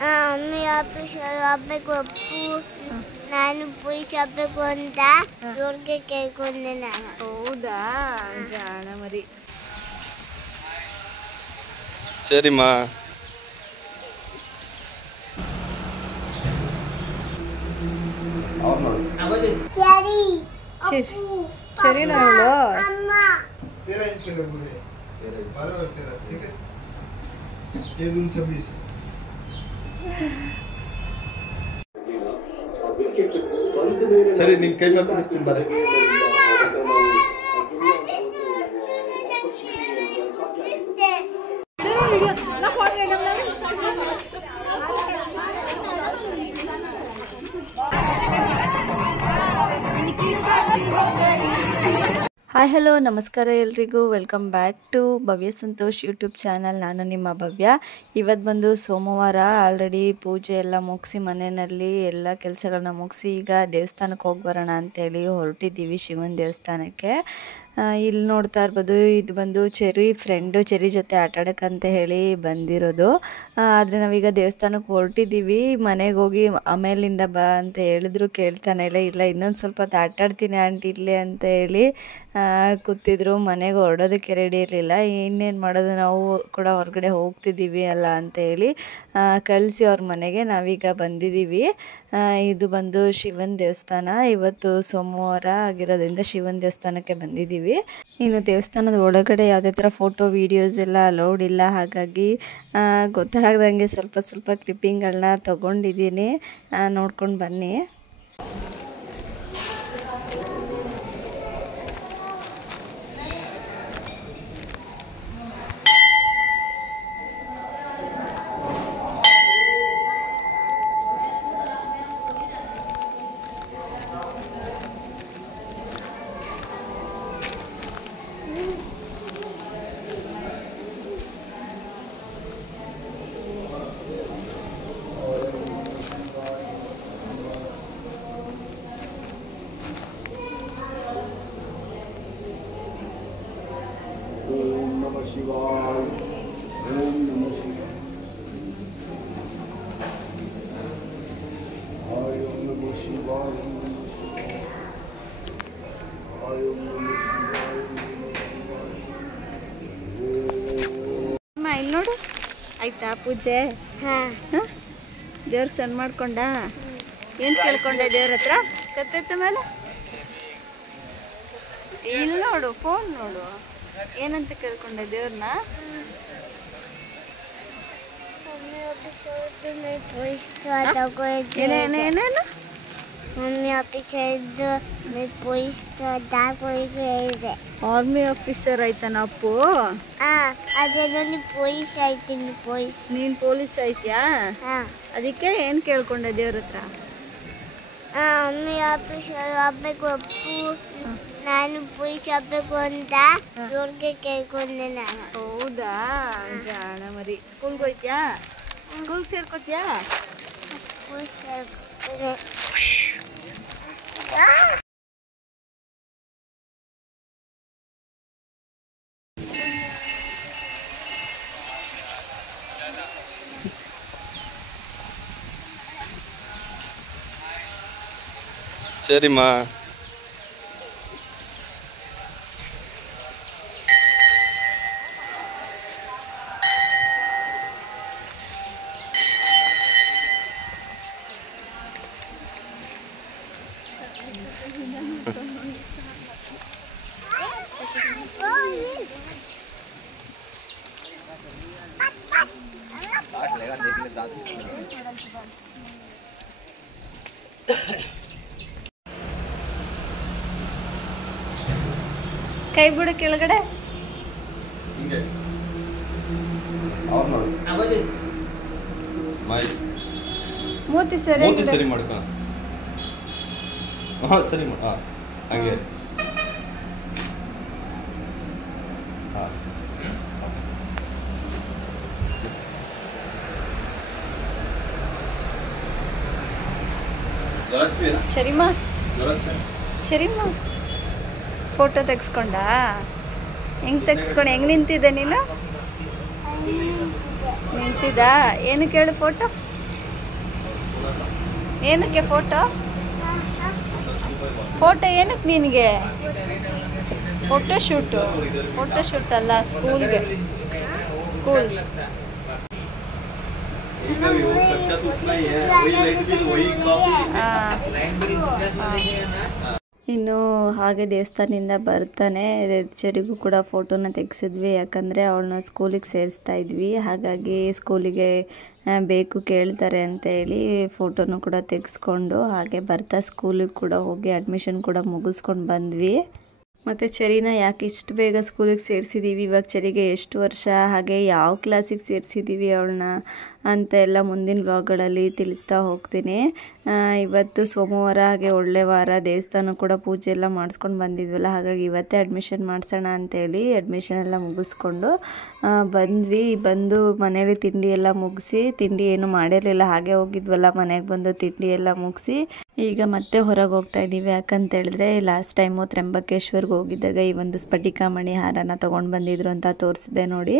Mummy office ಹೋಗ್ಬೇಕು ಅಪ್ಪು ನಾನು police ಆಗ್ಬೇಕು ಅಂತ ಜೋರ್ಗೆ ಕೇಳ್ಕೊಂಡೆ ನಾನು. ಹೌದಾ ಜಾಣ ಮರಿ. ಸರಿಮ್ಮ. ಸರಿ ನೋಡು. ಸರಿ ನಿನ್ ಕೈ ಮೇಲೆ ಕೊಡಿಸ್ತೀನಿ ಬಾರೆ. ಹಾಯ್ ಹಲೋ ನಮಸ್ಕಾರ ಎಲ್ರಿಗೂ. Welcome back to Bhavya Santosh YouTube channel. ನಾನು ನಿಮ್ಮ ಭವ್ಯ. ಇವತ್ತು ಬಂದು ಸೋಮವಾರ. ಆಲ್ರೆಡಿ ಪೂಜೆ ಎಲ್ಲ ಮುಗಿಸಿ ಮನೆಯಲ್ಲಿ ಎಲ್ಲ ಕೆಲಸಗಳನ್ನ ಮುಗಿಸಿ ಈಗ ದೇವಸ್ಥಾನಕ್ಕೆ ಹೋಗಿ ಬರೋಣ ಅಂತೇಳಿ ಹೊರಟಿದ್ದೀವಿ, ಶಿವನ ದೇವಸ್ಥಾನಕ್ಕೆ. ಇಲ್ಲಿ ನೋಡ್ತಾ ಇರ್ಬೋದು, ಇದು ಬಂದು ಫ್ರೆಂಡು ಚೆರಿ ಜೊತೆ ಆಟಾಡೋಕ್ಕಂತ ಹೇಳಿ ಬಂದಿರೋದು. ಆದರೆ ನಾವೀಗ ದೇವಸ್ಥಾನಕ್ಕೆ ಹೊರಟಿದ್ದೀವಿ. ಮನೆಗೆ ಹೋಗಿ ಆಮೇಲಿಂದ ಬಾ ಅಂತ ಹೇಳಿದ್ರು ಕೇಳ್ತಾನೆ ಇಲ್ಲ ಇನ್ನೊಂದು ಸ್ವಲ್ಪ ಹೊತ್ತು ಆಟಾಡ್ತೀನಿ ಆಂಟಿ ಇಲ್ಲೇ ಅಂತ ಹೇಳಿ ಕೂತಿದ್ರು. ಮನೆಗೆ ಹೊರಡೋದಕ್ಕೆ ರೆಡಿ ಇರಲಿಲ್ಲ. ಇನ್ನೇನು ಮಾಡೋದು, ನಾವು ಕೂಡ ಹೊರಗಡೆ ಹೋಗ್ತಿದ್ದೀವಿ ಅಲ್ಲ ಅಂತ ಹೇಳಿ ಕಳಿಸಿ ಅವ್ರ ಮನೆಗೆ ನಾವೀಗ ಬಂದಿದ್ದೀವಿ. ಇದು ಬಂದು ಶಿವನ ದೇವಸ್ಥಾನ. ಇವತ್ತು ಸೋಮವಾರ ಆಗಿರೋದ್ರಿಂದ ಶಿವನ ದೇವಸ್ಥಾನಕ್ಕೆ ಬಂದಿದ್ದೀವಿ. ಇನ್ನು ದೇವಸ್ಥಾನದ ಒಳಗಡೆ ಯಾವುದೇ ಥರ ಫೋಟೋ ವೀಡಿಯೋಸ್ ಎಲ್ಲ ಅಲೌಡ್ ಇಲ್ಲ. ಹಾಗಾಗಿ ಗೊತ್ತಾಗ್ದಂಗೆ ಸ್ವಲ್ಪ ಕ್ಲಿಪ್ಪಿಂಗ್ಗಳನ್ನ ತೊಗೊಂಡಿದ್ದೀನಿ, ನೋಡ್ಕೊಂಡು ಬನ್ನಿ. ಇಲ್ಲಿ ನೋಡು, ಆಯ್ತಾ ಪೂಜೆ? ದೇವ್ರಿಗೆ ಸಣ್ಣ ಮಾಡ್ಕೊಂಡ? ಏನು ಕೇಳ್ಕೊಂಡೆ ದೇವ್ರ ಹತ್ರ? ಕತ್ತೈತ ಮೇಲೆ ಇಲ್ಲಿ ನೋಡು, ಫೋನ್ ನೋಡು, ಏನಂತ ಕೇಳ್ಕೊಂಡೆ ದೇವ್ರನ್ನ? ಏನೇನು ಮಮ್ಮಿ ಆಫೀಸರ್ದು ಪೊಲೀಸ್ ಹೇಳಿದೆ. ಆರ್ಮಿ ಆಫೀಸರ್ ಆಯ್ತಾನ ಅಪ್ಪು? ಅದೇ ನಾನು ಪೊಲೀಸ್ ಆಯ್ತೀನಿ. ನೀನ್ ಪೊಲೀಸ್ ಆಯ್ತ್ಯಾ? ಅದಕ್ಕೆ ಏನ್ ಕೇಳ್ಕೊಂಡೆ ದೇವ್ರ ಹತ್ರ? ಮಮ್ಮಿ ಆಫೀಸರ್ ಆಗ್ಬೇಕು ಅಪ್ಪು ನಾನು ಪೊಲೀಸ್ ಆಗ್ಬೇಕು ಅಂತ ಜೋರ್ಗೆ ಕೇಳ್ಕೊಂಡೆ ನಾನು. ಹೌದಾ ಜಾಣ ಮರಿ. ಸ್ಕೂಲ್ಗೆ ಹೋಯ್ತ್ಯಾ? ಸ್ಕೂಲ್ಗೆ ಸೇರ್ಕೋತ್ಯಾ? ಸರಿಮ್ಮ. ಕೈ ಬಿಡು ಕೆಳಗಡೆ. ಮೂತಿ ಸರಿ ಮಾಡ್ಕೊ. ಸರಿ ಹಂಗೆ. ಸರಿಮ್ಮ ಫೋಟೋ ತೆಗ್ಸ್ಕೊಂಡ? ಹೆಂಗ್ ತೆಗ್ಸ್ಕೊಂಡ? ಹೆಂಗ್ ನಿಂತಿದ್ದೆ ನೀನು? ನಿಂತಿದ್ದ? ಏನು ಕೇಳು ಫೋಟೋ? ಏನಕ್ಕೆ ಫೋಟೋ ಏನಕ್ಕೆ ನಿನಗೆ? ಫೋಟೋಶೂಟ್ ಅಲ್ಲ, ಸ್ಕೂಲ್ಗೆ. ಸ್ಕೂಲ್ ಇನ್ನು ಹಾಗೆ ದೇವಸ್ಥಾನದಿಂದ ಬರ್ತಾನೆ ಚರಿಗೂ ಕೂಡ ಫೋಟೋನ ತೆಗೆಸಿದ್ವಿ. ಯಾಕಂದರೆ ಅವಳನ್ನ ಸ್ಕೂಲಿಗೆ ಸೇರಿಸ್ತಾ ಇದ್ವಿ, ಹಾಗಾಗಿ ಸ್ಕೂಲಿಗೆ ಬೇಕು ಕೇಳ್ತಾರೆ ಅಂತೇಳಿ ಫೋಟೋನು ಕೂಡ ತೆಗೆಸ್ಕೊಂಡು ಹಾಗೆ ಬರ್ತಾ ಸ್ಕೂಲಿಗೆ ಕೂಡ ಹೋಗಿ ಅಡ್ಮಿಷನ್ ಕೂಡ ಮುಗಿಸ್ಕೊಂಡು ಬಂದ್ವಿ. ಮತ್ತು ಚರಿನ ಯಾಕೆ ಇಷ್ಟು ಬೇಗ ಸ್ಕೂಲಿಗೆ ಸೇರಿಸಿದ್ದೀವಿ, ಇವಾಗ ಚರಿಗೆ ಎಷ್ಟು ವರ್ಷ, ಹಾಗೆ ಯಾವ ಕ್ಲಾಸಿಗೆ ಸೇರಿಸಿದ್ದೀವಿ ಅವಳನ್ನ ಅಂತ ಎಲ್ಲ ಮುಂದಿನ ವ್ಲಾಗ್ಗಳಲ್ಲಿ ತಿಳಿಸ್ತಾ ಹೋಗ್ತೀನಿ. ಇವತ್ತು ಸೋಮವಾರ, ಹಾಗೆ ಒಳ್ಳೆ ವಾರ, ದೇವಸ್ಥಾನ ಕೂಡ ಪೂಜೆ ಎಲ್ಲ ಮಾಡಿಸ್ಕೊಂಡು ಬಂದಿದ್ವಲ್ಲ, ಹಾಗಾಗಿ ಇವತ್ತೇ ಅಡ್ಮಿಷನ್ ಮಾಡಿಸೋಣ ಅಂತೇಳಿ ಅಡ್ಮಿಷನ್ ಎಲ್ಲ ಮುಗಿಸ್ಕೊಂಡು ಬಂದ್ವಿ. ಬಂದು ಮನೇಲಿ ತಿಂಡಿ ಎಲ್ಲ ಮುಗಿಸಿ, ತಿಂಡಿ ಏನು ಮಾಡಿರಲಿಲ್ಲ, ಹಾಗೆ ಹೋಗಿದ್ವಲ್ಲ, ಮನೆಗೆ ಬಂದು ತಿಂಡಿ ಎಲ್ಲ ಮುಗಿಸಿ ಈಗ ಮತ್ತೆ ಹೊರಗೆ ಹೋಗ್ತಾ ಇದ್ದೀವಿ. ಯಾಕಂತೇಳಿದ್ರೆ ಲಾಸ್ಟ್ ಟೈಮು ತ್ರ್ಯಂಬಕೇಶ್ವರ್ಗೆ ಹೋಗಿದ್ದಾಗ ಈ ಒಂದು ಸ್ಫಟಿಕಮಣಿ ಹಾರನ ತೊಗೊಂಡು ಬಂದಿದ್ರು ಅಂತ ತೋರಿಸಿದೆ ನೋಡಿ.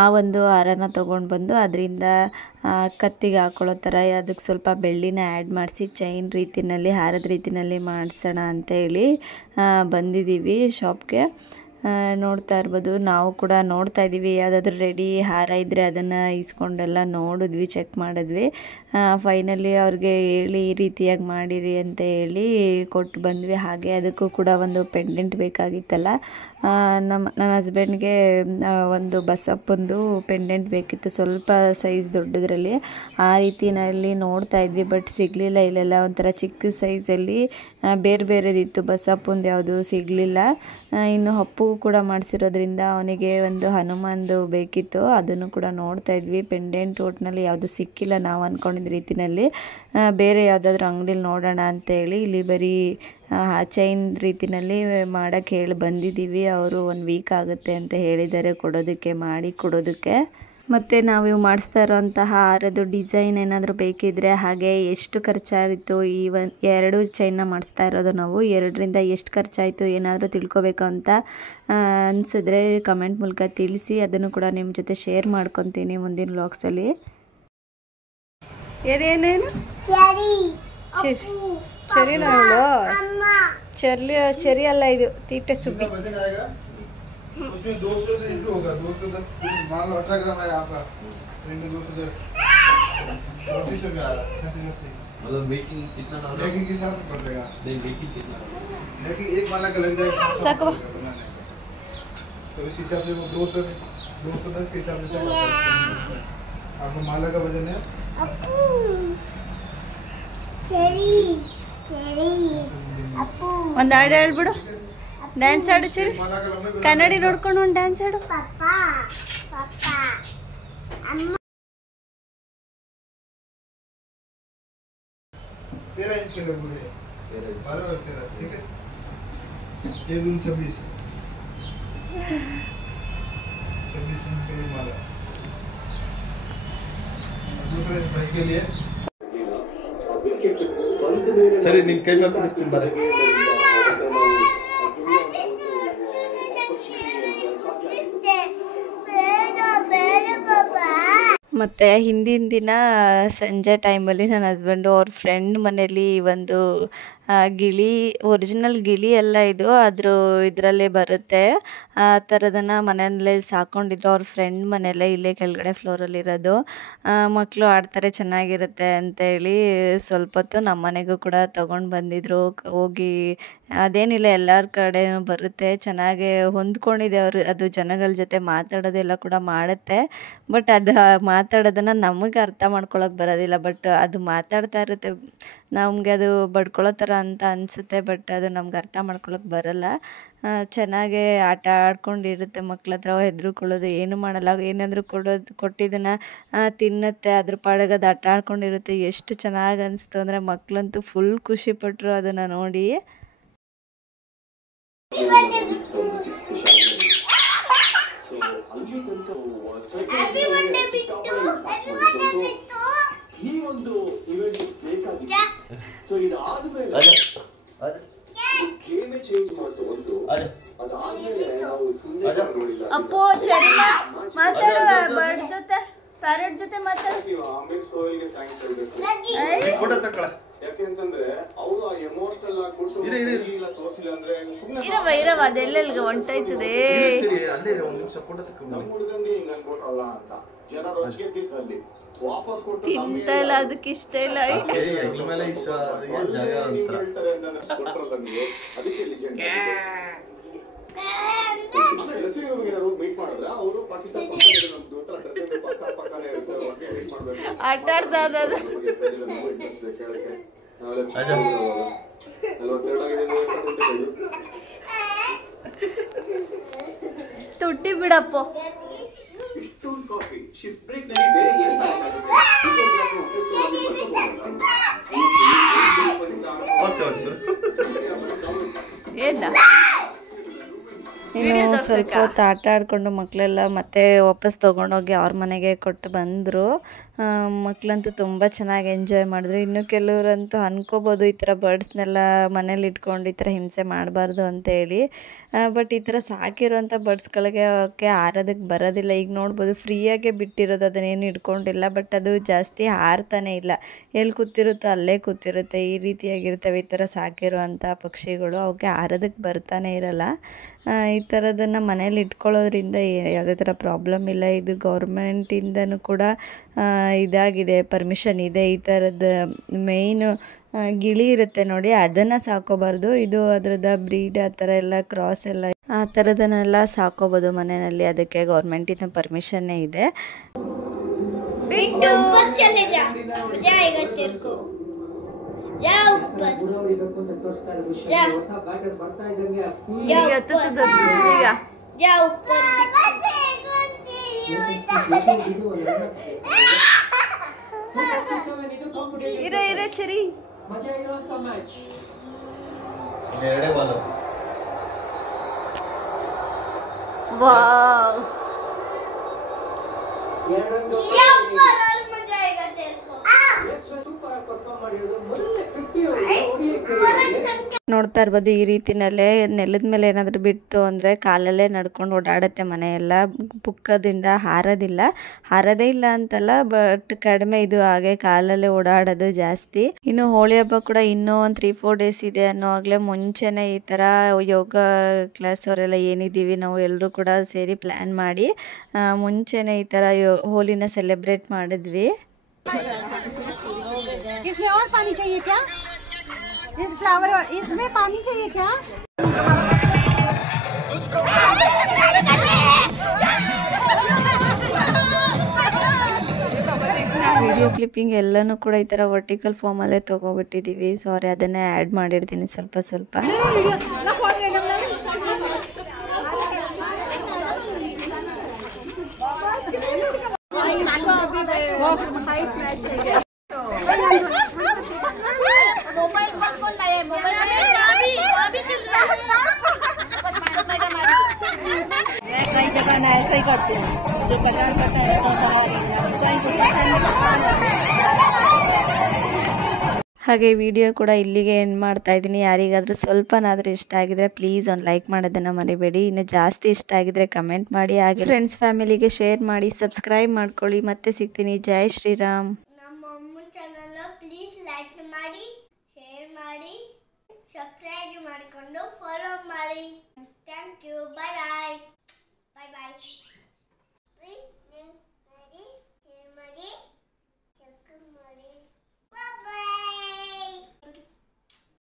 ಆ ಒಂದು ಹಾರನ ತೊಗೊಂಡು ಬಂದು ಅದರಿಂದ ಕತ್ತಿಗೆ ಹಾಕೊಳ್ಳೋ ಥರ ಅದಕ್ಕೆ ಸ್ವಲ್ಪ ಬೆಳ್ಳಿನ ಆ್ಯಡ್ ಮಾಡಿಸಿ ಚೈನ್ ರೀತಿಯಲ್ಲಿ, ಹಾರದ ರೀತಿಯಲ್ಲಿ ಮಾಡಿಸೋಣ ಅಂತೇಳಿ ಬಂದಿದ್ದೀವಿ ಶಾಪ್ಗೆ. ನೋಡ್ತಾ ಇರ್ಬೋದು, ನಾವು ಕೂಡ ನೋಡ್ತಾ ಇದ್ದೀವಿ. ಯಾವುದಾದ್ರೂ ರೆಡಿ ಹಾರ ಇದ್ದರೆ ಅದನ್ನು ಇಸ್ಕೊಂಡೆಲ್ಲ ನೋಡಿದ್ವಿ, ಚೆಕ್ ಮಾಡಿದ್ವಿ. ಫೈನಲಿ ಅವ್ರಿಗೆ ಹೇಳಿ ಈ ರೀತಿಯಾಗಿ ಮಾಡಿರಿ ಅಂತ ಹೇಳಿ ಕೊಟ್ಟು ಬಂದ್ವಿ. ಹಾಗೆ ಅದಕ್ಕೂ ಕೂಡ ಒಂದು ಪೆಂಡೆಂಟ್ ಬೇಕಾಗಿತ್ತಲ್ಲ, ನನ್ನ ಹಸ್ಬೆಂಡ್ಗೆ ಒಂದು ಬಸಪ್ಪಂದು ಪೆಂಡೆಂಟ್ ಬೇಕಿತ್ತು, ಸ್ವಲ್ಪ ಸೈಜ್ ದೊಡ್ಡದ್ರಲ್ಲಿ. ಆ ರೀತಿಯಲ್ಲಿ ನೋಡ್ತಾ ಇದ್ವಿ, ಬಟ್ ಸಿಗಲಿಲ್ಲ. ಇಲ್ಲೆಲ್ಲ ಒಂಥರ ಚಿಕ್ಕ ಸೈಜಲ್ಲಿ ಬೇರೆ ಬೇರೆದಿತ್ತು, ಬಸಪ್ಪಂದು ಯಾವುದು ಸಿಗಲಿಲ್ಲ. ಇನ್ನು ಅಪ್ಪು ಕೂಡ ಮಾಡಿಸಿರೋದ್ರಿಂದ ಅವನಿಗೆ ಒಂದು ಹನುಮಾನ್ದು ಬೇಕಿತ್ತು, ಅದನ್ನು ಕೂಡ ನೋಡ್ತಾ ಇದ್ವಿ. ಪೆಂಡೆಂಟ್ ಒಟ್ಟಿನಲ್ಲಿ ಯಾವುದು ಸಿಕ್ಕಿಲ್ಲ ನಾವು ಅಂದ್ಕೊಂಡಿದ್ದ ರೀತಿಯಲ್ಲಿ. ಬೇರೆ ಯಾವುದಾದ್ರೂ ಅಂಗಡಿಲಿ ನೋಡೋಣ ಅಂತೇಳಿ ಇಲ್ಲಿ ಬರೀ ಚೈನ್ ರೀತಿಯಲ್ಲಿ ಮಾಡೋಕ್ಕೆ ಹೇಳಿ ಬಂದಿದ್ದೀವಿ. ಅವರು 1 ವೀಕ್ ಆಗುತ್ತೆ ಅಂತ ಹೇಳಿದ್ದಾರೆ ಮಾಡಿ ಕೊಡೋದಕ್ಕೆ. ಮತ್ತು ನಾವು ಮಾಡಿಸ್ತಾ ಇರೋಂತಹ ಹಾರದ್ದು ಡಿಸೈನ್ ಏನಾದರೂ ಬೇಕಿದ್ದರೆ, ಹಾಗೆ ಎಷ್ಟು ಖರ್ಚಾಗಿತ್ತು, ಈ 2 ಚೈನ್ನ ಮಾಡಿಸ್ತಾ ಇರೋದು ನಾವು, 2ರಿಂದ ಎಷ್ಟು ಖರ್ಚಾಯಿತು ಏನಾದರೂ ತಿಳ್ಕೊಬೇಕು ಅಂತ ಅನಿಸಿದ್ರೆ ಕಮೆಂಟ್ ಮೂಲಕ ತಿಳಿಸಿ. ಅದನ್ನು ಕೂಡ ನಿಮ್ಮ ಜೊತೆ ಶೇರ್ ಮಾಡ್ಕೊತೀನಿ ಮುಂದಿನ ವ್ಲಾಗ್ಸಲ್ಲಿ. ಏನೇನು ಚರಿನ ಚರಿ ಅಲ್ಲ, ಇದು ತೀಟೆ ಸುಬ್ಬಿ. उसमें 200 से इंटू होगा, 210 मान लो 18 ग्राम है आपका, तो इनमें 210 3400 का आ रहा है। 3780 मतलब मेकिंग कितना डालना, मेकिंग के साथ पड़ेगा। नहीं मेकिंग कितना, मेकिंग एक माला का लग जाएगा सकवा, तो इस हिसाब से वो 210 के हिसाब से आपको माला का वजन है। चरी अप्पू ಒಂದು ಹಾಡು ಹೇಳ್ಬಿಡು, ಡ್ಯಾನ್ಸ್ ಆಡು ಚರಿ, ಕನ್ನಡಿ ನೋಡ್ಕೊಂಡು ಒಂದು ಡ್ಯಾನ್ಸ್ ಆಡು. पापा पापा अम्मा 13 इंच के लगभग है, 12 और 13, ठीक है। 26 इंच का ये माला। दूसरे भाई के लिए सरी निन कई में पिस्तिन बारे ಮತ್ತು ಹಿಂದಿನ ದಿನ ಸಂಜೆ ಟೈಮಲ್ಲಿ ನನ್ನ ಹಸ್ಬೆಂಡು ಅವ್ರ ಫ್ರೆಂಡ್ ಮನೇಲಿ ಒಂದು ಗಿಳಿ, ಒರಿಜಿನಲ್ ಗಿಳಿ ಎಲ್ಲ ಇದು, ಇದರಲ್ಲೇ ಬರುತ್ತೆ, ಆ ಥರದನ್ನು ಮನೆಯಲ್ಲೇ ಸಾಕೊಂಡಿದ್ರು. ಅವ್ರ ಫ್ರೆಂಡ್ ಮನೆಯಲ್ಲೇ ಇಲ್ಲೇ ಕೆಳಗಡೆ ಫ್ಲೋರಲ್ಲಿರೋದು. ಮಕ್ಕಳು ಆಡ್ತಾರೆ, ಚೆನ್ನಾಗಿರುತ್ತೆ ಅಂತೇಳಿ ಸ್ವಲ್ಪ ಹೊತ್ತು ನಮ್ಮ ಮನೆಗೂ ಕೂಡ ತೊಗೊಂಡು ಬಂದಿದ್ರು. ಹೋಗಿ ಅದೇನಿಲ್ಲ, ಎಲ್ಲರ ಕಡೆನೂ ಬರುತ್ತೆ, ಚೆನ್ನಾಗೆ ಹೊಂದ್ಕೊಂಡಿದೆ ಅವರು. ಅದು ಜನಗಳ ಜೊತೆ ಮಾತಾಡೋದೆಲ್ಲ ಕೂಡ ಮಾಡುತ್ತೆ, ಬಟ್ ಅದು ಮಾತಾಡೋದನ್ನು ನಮಗೆ ಅರ್ಥ ಮಾಡ್ಕೊಳಕ್ಕೆ ಬರೋದಿಲ್ಲ. ಬಟ್ ಅದು ಮಾತಾಡ್ತಾ ಇರುತ್ತೆ, ನಮಗೆ ಅದು ಬಡ್ಕೊಳ್ಳೋ ಥರ ಅಂತ ಅನಿಸುತ್ತೆ, ಬಟ್ ಅದು ನಮ್ಗೆ ಅರ್ಥ ಮಾಡ್ಕೊಳಕ್ಕೆ ಬರೋಲ್ಲ. ಚೆನ್ನಾಗೇ ಆಟ ಆಡ್ಕೊಂಡಿರುತ್ತೆ, ಮಕ್ಳ ಹತ್ರ ಹೆದರ್ಕೊಳ್ಳೋದು ಏನು ಮಾಡಲ್ಲ. ಏನಾದರೂ ಕೊಟ್ಟಿದ್ದನ್ನು ತಿನ್ನುತ್ತೆ, ಅದ್ರ ಪಾಡಿಗೆ ಅದು ಆಟ ಆಡ್ಕೊಂಡಿರುತ್ತೆ. ಎಷ್ಟು ಚೆನ್ನಾಗಿ ಅನಿಸ್ತು ಅಂದರೆ ಮಕ್ಕಳಂತೂ ಫುಲ್ ಖುಷಿಪಟ್ಟರು ಅದನ್ನು ನೋಡಿ. ಅಪ್ಪು ಚರಿನ ಮಾತಾಡು, ಬರ್ಡ್ ಜೊತೆ, ಪ್ಯಾರೆಟ್ ಜೊತೆ ಮಾತಾಡು. ಫೋಟೋ ತಗೊಳ್ಳ ಇರವ ಅದೆಲ್ಲೆಲ್ಗೆ ಹೊಂಟೋಯ್ತದೆ. ತಿಂತ ಇಲ್ಲ, ಅದಕ್ಕೆ ಇಷ್ಟ ಇಲ್ಲ. ಆಟ ಆಡ್ತಾ ತುಟ್ಟಿ ಬಿಡಪ್ಪ. ಏನ ಇನ್ನು ಸ್ವಲ್ಪ ಹೊತ್ತು ಆಟ ಆಡ್ಕೊಂಡು ಮಕ್ಕಳೆಲ್ಲ ಮತ್ತೆ ವಾಪಸ್ ತೊಗೊಂಡೋಗಿ ಅವ್ರ ಮನೆಗೆ ಕೊಟ್ಟು ಬಂದರು. ಮಕ್ಕಳಂತೂ ತುಂಬ ಚೆನ್ನಾಗಿ ಎಂಜಾಯ್ ಮಾಡಿದ್ರು. ಇನ್ನು ಕೆಲವರಂತೂ ಅನ್ಕೋಬೋದು ಈ ಥರ ಬರ್ಡ್ಸ್ನೆಲ್ಲ ಮನೇಲಿ ಇಟ್ಕೊಂಡು ಈ ಥರ ಹಿಂಸೆ ಮಾಡಬಾರ್ದು ಅಂತೇಳಿ. ಬಟ್ ಈ ಥರ ಸಾಕಿರೋಂಥ ಬರ್ಡ್ಸ್ಗಳಿಗೆ ಅವಕ್ಕೆ ಹಾರೋದಕ್ಕೆ ಬರೋದಿಲ್ಲ. ಈಗ ನೋಡ್ಬೋದು ಫ್ರೀಯಾಗೆ ಬಿಟ್ಟಿರೋದು, ಅದನ್ನೇನು ಇಟ್ಕೊಂಡಿಲ್ಲ. ಬಟ್ ಅದು ಜಾಸ್ತಿ ಹಾರ್ತಾನೆ ಇಲ್ಲ, ಎಲ್ಲಿ ಕೂತಿರುತ್ತೋ ಅಲ್ಲೇ ಕೂತಿರುತ್ತೆ. ಈ ರೀತಿಯಾಗಿರ್ತವೆ ಈ ಥರ ಸಾಕಿರುವಂಥ ಪಕ್ಷಿಗಳು. ಅವಕ್ಕೆ ಹಾರೋದಕ್ಕೆ ಬರ್ತಾನೆ ಇರಲ್ಲ. ಈ ಥರದನ್ನು ಮನೇಲಿ ಇಟ್ಕೊಳ್ಳೋದ್ರಿಂದ ಯಾವುದೇ ಥರ ಪ್ರಾಬ್ಲಮ್ ಇಲ್ಲ. ಇದು ಗೌರ್ಮೆಂಟಿಂದನೂ ಕೂಡ ಇದಾಗಿದೆ, ಪರ್ಮಿಷನ್ ಇದೆ. ಈ ಥರದ ಮೇಯ್ನು ಗಿಳಿ ಇರುತ್ತೆ ನೋಡಿ, ಅದನ್ನು ಸಾಕೋಬಾರ್ದು. ಇದು ಅದರದ ಬ್ರೀಡ್ ಆ ಥರ ಎಲ್ಲ ಕ್ರಾಸ್ ಎಲ್ಲ ಆ ಥರದನ್ನೆಲ್ಲ ಸಾಕೋಬೋದು ಮನೆಯಲ್ಲಿ. ಅದಕ್ಕೆ ಗೌರ್ಮೆಂಟಿಂದ ಪರ್ಮಿಷನ್ನೇ ಇದೆ. ಇರ ಚರಿ ವಾವ್ ನೋಡ್ತಾ ಇರ್ಬೋದು. ಈ ರೀತಿನಲ್ಲೇ ನೆಲದ ಮೇಲೆ ಏನಾದರೂ ಬಿಟ್ಟು ಅಂದರೆ ಕಾಲಲ್ಲೇ ನಡ್ಕೊಂಡು ಓಡಾಡುತ್ತೆ ಮನೆಯೆಲ್ಲ. ಪುಕ್ಕದಿಂದ ಹಾರೋದೇ ಇಲ್ಲ ಅಂತಲ್ಲ, ಬಟ್ ಕಡಿಮೆ ಇದು ಹಾಗೆ ಕಾಲಲ್ಲೇ ಓಡಾಡೋದು ಜಾಸ್ತಿ. ಇನ್ನು ಹೋಳಿ ಹಬ್ಬ ಕೂಡ ಇನ್ನೂ ಒಂದು 3-4 ಡೇಸ್ ಇದೆ ಅನ್ನೋವಾಗಲೇ ಮುಂಚೆನೇ ಈ ಥರ ಯೋಗ ಕ್ಲಾಸ್ ಅವರೆಲ್ಲ ಏನಿದ್ದೀವಿ ನಾವು ಎಲ್ಲರೂ ಕೂಡ ಸೇರಿ ಪ್ಲ್ಯಾನ್ ಮಾಡಿ ಮುಂಚೆನೇ ಈ ಥರ ಹೋಲಿನ ಸೆಲೆಬ್ರೇಟ್ ಮಾಡಿದ್ವಿ. इसमें और पानी चाहिए क्या? इस फ्लावर इसमें पानी चाहिए क्या? ವಿಡಿಯೋ ಕ್ಲಿಪ್ಪಿಂಗ್ ಎಲ್ಲನೂ ಕೂಡ ಈ ಥರ ವರ್ಟಿಕಲ್ ಫಾರ್ಮಲ್ಲೇ ತೊಗೊಬಿಟ್ಟಿದ್ದೀವಿ. ಸಾರಿ, ಅದನ್ನೇ ಆ್ಯಡ್ ಮಾಡಿರ್ತೀನಿ ಸ್ವಲ್ಪ ಸ್ವಲ್ಪ. कई जगह मैं ऐसा ही करती हूँ, जो कलर करता है तो ಹಾಗೆ ವಿಡಿಯೋ ಕೂಡ ಇಲ್ಲಿಗೆ ಎಂಡ್ ಮಾಡ್ತಾ ಇದ್ದೀನಿ. ಯಾರಿಗಾದರೂ ಸ್ವಲ್ಪನಾದರೂ ಇಷ್ಟ ಆಗಿದ್ರೆ ಪ್ಲೀಸ್ ಒಂದು ಲೈಕ್ ಮಾಡೋದನ್ನು ಮರಿಬೇಡಿ. ಇನ್ನು ಜಾಸ್ತಿ ಇಷ್ಟ ಆಗಿದ್ರೆ ಕಮೆಂಟ್ ಮಾಡಿ. ಹಾಗೆ ಫ್ರೆಂಡ್ಸ್ ಫ್ಯಾಮಿಲಿಗೆ ಶೇರ್ ಮಾಡಿ, ಸಬ್ಸ್ಕ್ರೈಬ್ ಮಾಡ್ಕೊಳ್ಳಿ. ಮತ್ತೆ ಸಿಗ್ತೀನಿ. ಜೈ ಶ್ರೀರಾಮ್. ನಮ್ಮ ಅಮ್ಮನ ಚಾನಲ್ ಪ್ಲೀಸ್ ಲೈಕ್ ಮಾಡಿ, ಶೇರ್ ಮಾಡಿ, ಸಬ್ಸ್ಕ್ರೈಬ್ ಮಾಡಿಕೊಂಡು ಫಾಲೋ ಮಾಡಿ. ಥ್ಯಾಂಕ್